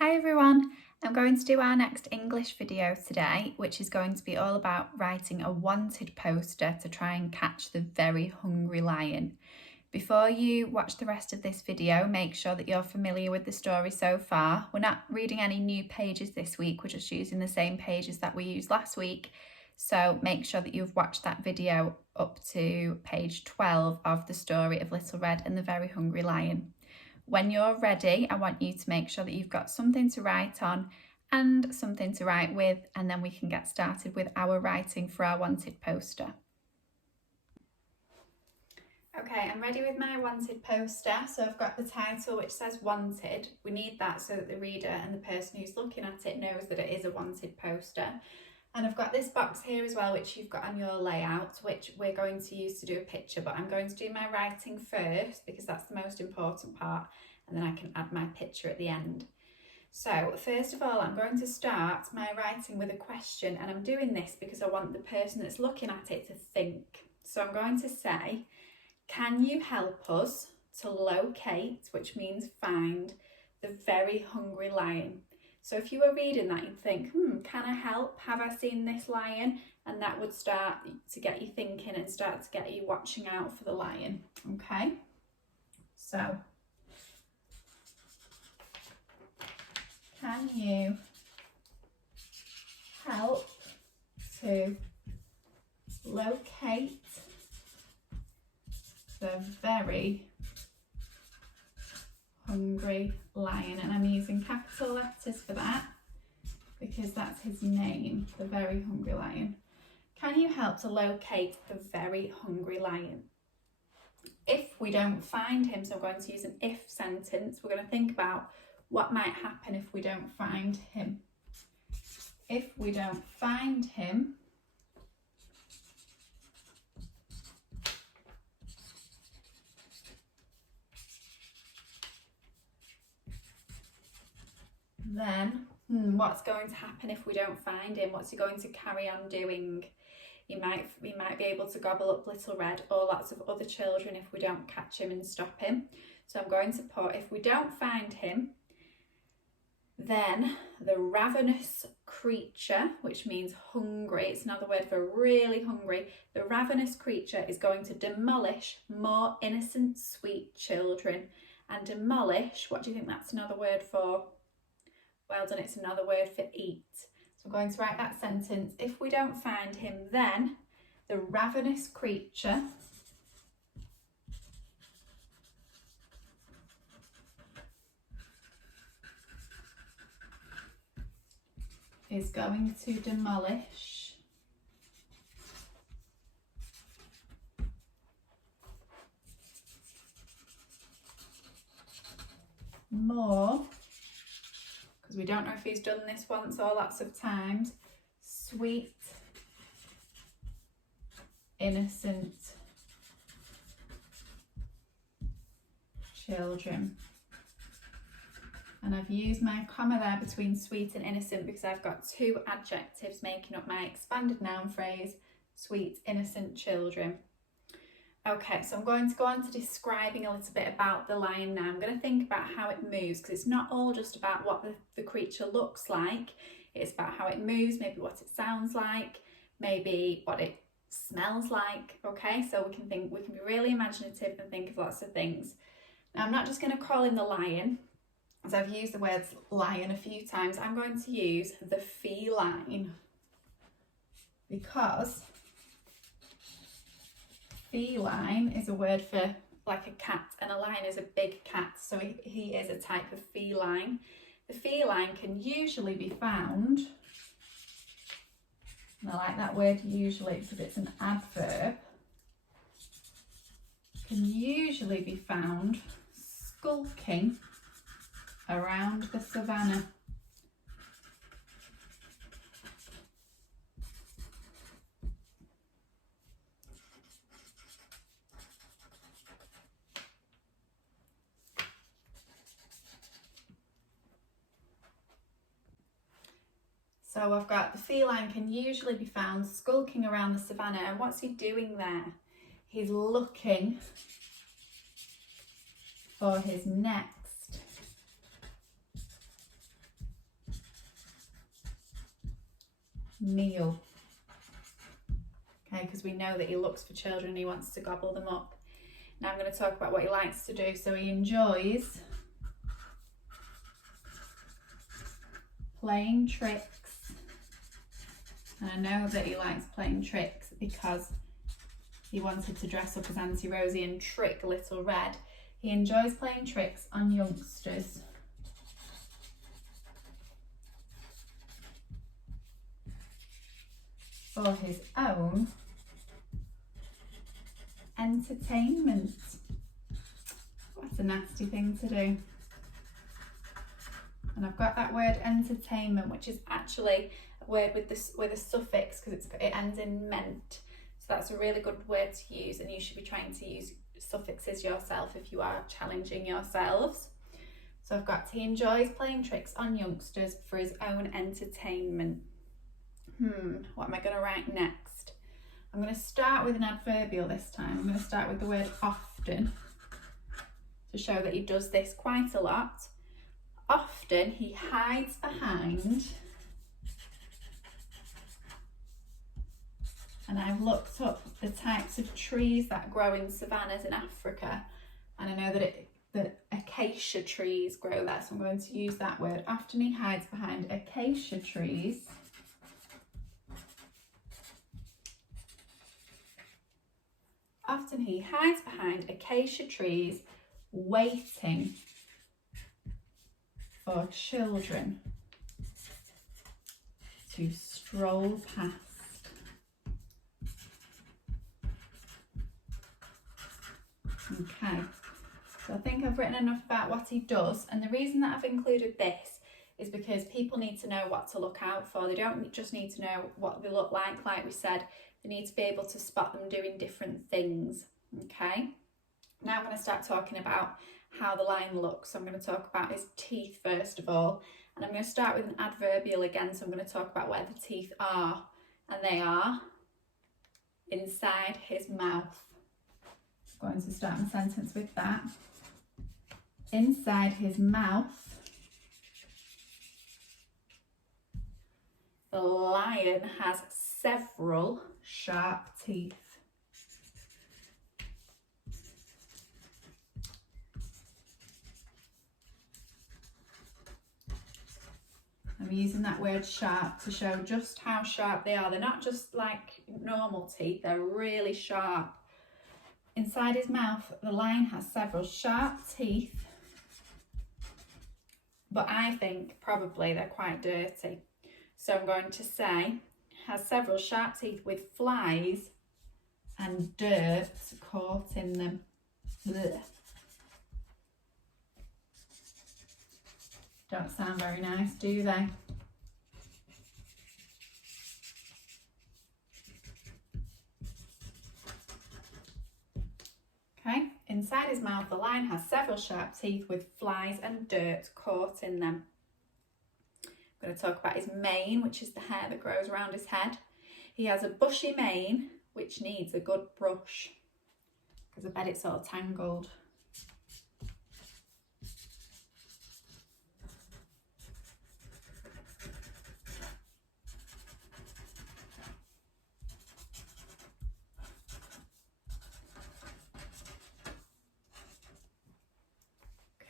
Hi everyone, I'm going to do our next English video today, which is going to be all about writing a wanted poster to try and catch the very hungry lion. Before you watch the rest of this video, make sure that you're familiar with the story so far. We're not reading any new pages this week, we're just using the same pages that we used last week. So make sure that you've watched that video up to page 12 of the story of Little Red and the Very Hungry Lion. When you're ready, I want you to make sure that you've got something to write on and something to write with, and then we can get started with our writing for our wanted poster. Okay, I'm ready with my wanted poster. So I've got the title which says wanted. We need that so that the reader and the person who's looking at it knows that it is a wanted poster. And I've got this box here as well, which you've got on your layout, which we're going to use to do a picture, but I'm going to do my writing first because that's the most important part, and then I can add my picture at the end. So first of all, I'm going to start my writing with a question, and I'm doing this because I want the person that's looking at it to think. So I'm going to say, can you help us to locate, which means find, the very hungry lion? So if you were reading that, you'd think, can I help? Have I seen this lion? And that would start to get you thinking and start to get you watching out for the lion. Okay, so can you help to locate the very hungry lion? And I'm using capital letters for that because that's his name, the very hungry lion. Can you help to locate the very hungry lion? If we don't find him, so I'm going to use an if sentence, we're going to think about what might happen if we don't find him. If we don't find him, then what's going to happen if we don't find him? What's he going to carry on doing? We might be able to gobble up Little Red or lots of other children if we don't catch him and stop him. So I'm going to put, if we don't find him, then the ravenous creature, which means hungry, it's another word for really hungry, the ravenous creature is going to demolish more innocent, sweet children. And demolish, what do you think that's another word for? Well done, it's another word for eat. So I'm going to write that sentence. If we don't find him, then the ravenous creature is going to demolish more, because we don't know if he's done this once or lots of times, sweet, innocent children. And I've used my comma there between sweet and innocent because I've got two adjectives making up my expanded noun phrase, sweet, innocent children. Okay, so I'm going to go on to describing a little bit about the lion now. I'm going to think about how it moves because it's not all just about what the creature looks like. It's about how it moves, maybe what it sounds like, maybe what it smells like. Okay, so we can be really imaginative and think of lots of things. Now, I'm not just going to call him the lion, as I've used the words lion a few times. I'm going to use the feline because feline is a word for like a cat, and a lion is a big cat, so he is a type of feline. The feline can usually be found, and I like that word usually because it's an adverb, can usually be found skulking around the savannah. So I've got the feline can usually be found skulking around the savannah, and what's he doing there? He's looking for his next meal. Okay, because we know that he looks for children and he wants to gobble them up. Now I'm going to talk about what he likes to do. So he enjoys playing tricks. And I know that he likes playing tricks because he wanted to dress up as Auntie Rosie and trick Little Red. He enjoys playing tricks on youngsters. For his own entertainment. That's a nasty thing to do. And I've got that word entertainment, which is actually a word with a suffix because it ends in ment. So that's a really good word to use, and you should be trying to use suffixes yourself if you are challenging yourselves. So I've got he enjoys playing tricks on youngsters for his own entertainment. What am I going to write next? I'm going to start with an adverbial this time. I'm going to start with the word often to show that he does this quite a lot. Often he hides behind, and I've looked up the types of trees that grow in savannas in Africa, and I know that acacia trees grow there, so I'm going to use that word. Often he hides behind acacia trees. Often he hides behind acacia trees, waiting for children to stroll past. Okay, so I think I've written enough about what he does, and the reason that I've included this is because people need to know what to look out for. They don't just need to know what they look like we said, they need to be able to spot them doing different things. Okay, now I'm going to start talking about how the lion looks. So I'm going to talk about his teeth first of all, and I'm going to start with an adverbial again. So I'm going to talk about where the teeth are, and they are inside his mouth. I'm going to start my sentence with that. Inside his mouth, the lion has several sharp teeth. I'm using that word sharp to show just how sharp they are. They're not just like normal teeth, they're really sharp. Inside his mouth, the lion has several sharp teeth, but I think probably they're quite dirty. So I'm going to say, has several sharp teeth with flies and dirt caught in them. Blech. Don't sound very nice, do they? Okay, inside his mouth, the lion has several sharp teeth with flies and dirt caught in them. I'm going to talk about his mane, which is the hair that grows around his head. He has a bushy mane, which needs a good brush, because I bet it's all tangled.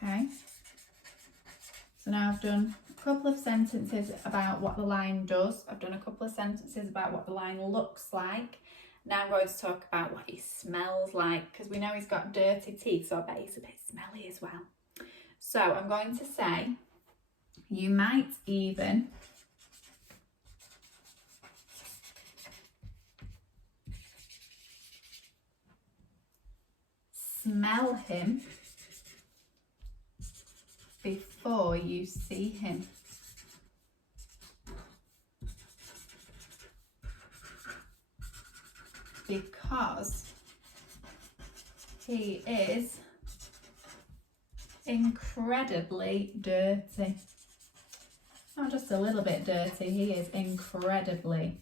Okay, so now I've done a couple of sentences about what the lion does. I've done a couple of sentences about what the lion looks like. Now I'm going to talk about what he smells like, because we know he's got dirty teeth, so I bet he's a bit smelly as well. So I'm going to say, you might even smell him before you see him. Because he is incredibly dirty. Not just a little bit dirty, he is incredibly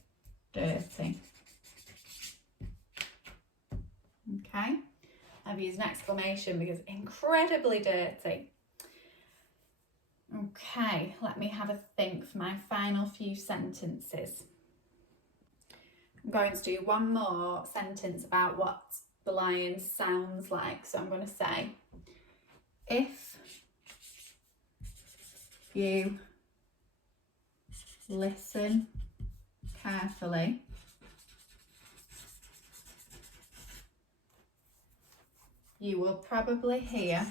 dirty. Okay, I've used an exclamation because incredibly dirty. Okay, let me have a think for my final few sentences. I'm going to do one more sentence about what the lion sounds like. So I'm going to say, if you listen carefully, you will probably hear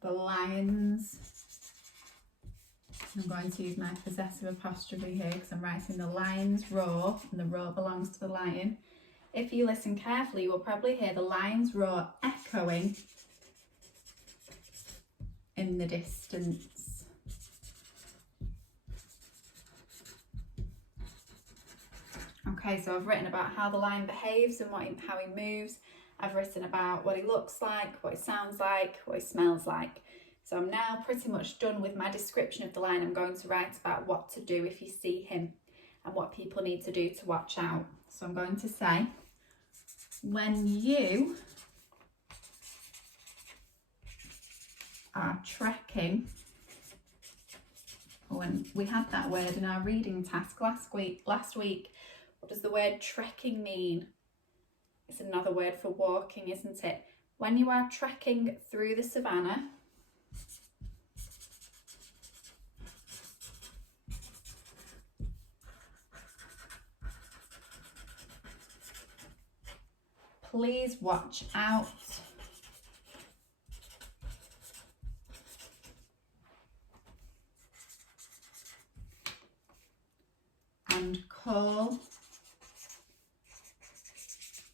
the lions. I'm going to use my possessive apostrophe here because I'm writing the lion's roar, and the roar belongs to the lion. If you listen carefully, you will probably hear the lion's roar echoing in the distance. Okay, so I've written about how the lion behaves and how he moves. I've written about what he looks like, what he sounds like, what he smells like. So I'm now pretty much done with my description of the lion. I'm going to write about what to do if you see him and what people need to do to watch out. So I'm going to say, when you are trekking, when we had that word in our reading task last week, what does the word trekking mean? It's another word for walking, isn't it? When you are trekking through the savannah, please watch out and call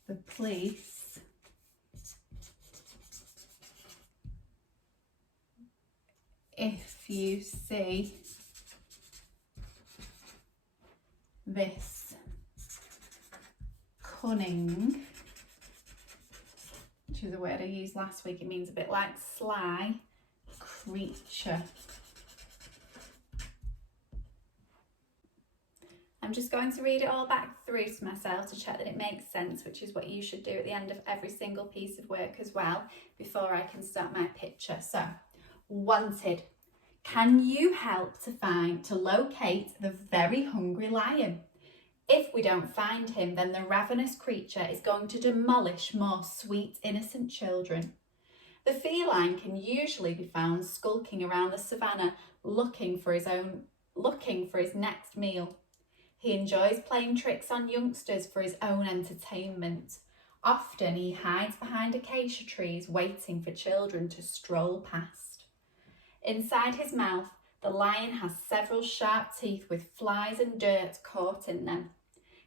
the police if you see this cunning, which is a word I used last week. It means a bit like sly creature. I'm just going to read it all back through to myself to check that it makes sense, which is what you should do at the end of every single piece of work as well, before I can start my picture. So, wanted. Can you help to locate the very hungry lion? If we don't find him, then the ravenous creature is going to demolish more sweet, innocent children. The feline can usually be found skulking around the savannah, looking for his next meal. He enjoys playing tricks on youngsters for his own entertainment. Often he hides behind acacia trees, waiting for children to stroll past. Inside his mouth, the lion has several sharp teeth with flies and dirt caught in them.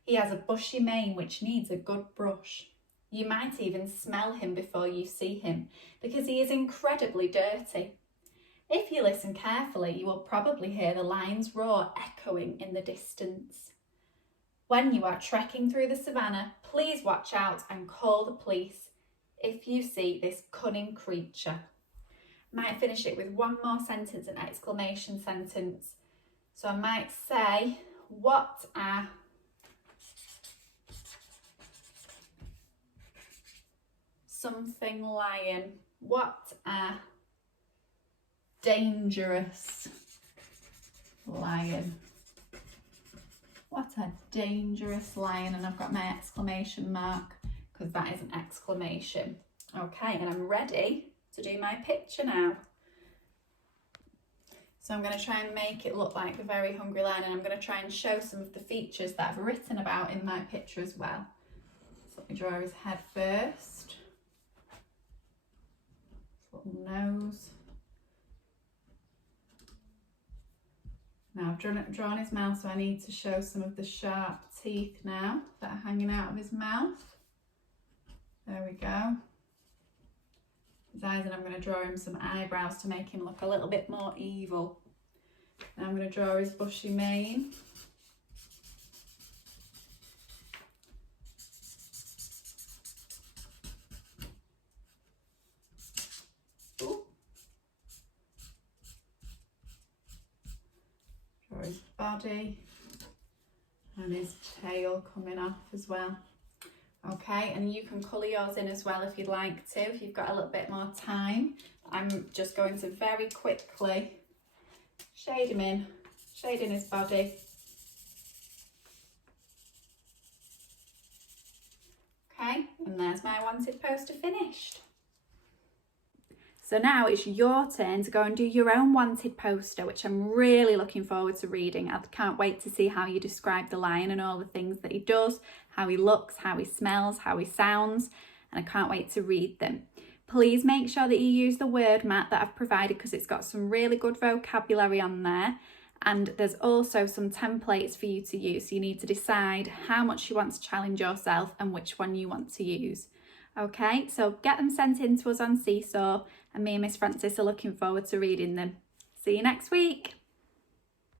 He has a bushy mane which needs a good brush. You might even smell him before you see him, because he is incredibly dirty. If you listen carefully, you will probably hear the lion's roar echoing in the distance. When you are trekking through the savannah, please watch out and call the police if you see this cunning creature. Might finish it with one more sentence, an exclamation sentence. So I might say, what a something lion. What a dangerous lion. What a dangerous lion. And I've got my exclamation mark because that is an exclamation. Okay, and I'm ready to do my picture now. So I'm going to try and make it look like the very hungry lion, and I'm going to try and show some of the features that I've written about in my picture as well. So let me draw his head first. Little nose. Now I've drawn his mouth, so I need to show some of the sharp teeth now that are hanging out of his mouth. There we go. His eyes, and I'm going to draw him some eyebrows to make him look a little bit more evil. Now I'm going to draw his bushy mane. Ooh. Draw his body and his tail coming off as well. Okay, and you can colour yours in as well if you'd like to, if you've got a little bit more time. I'm just going to very quickly shade him in, shade in his body. Okay, and there's my wanted poster finished. So now it's your turn to go and do your own wanted poster, which I'm really looking forward to reading. I can't wait to see how you describe the lion and all the things that he does, how he looks, how he smells, how he sounds, and I can't wait to read them. Please make sure that you use the word mat that I've provided because it's got some really good vocabulary on there. And there's also some templates for you to use. So you need to decide how much you want to challenge yourself and which one you want to use. Okay, so get them sent in to us on Seesaw, and me and Miss Frances are looking forward to reading them. See you next week.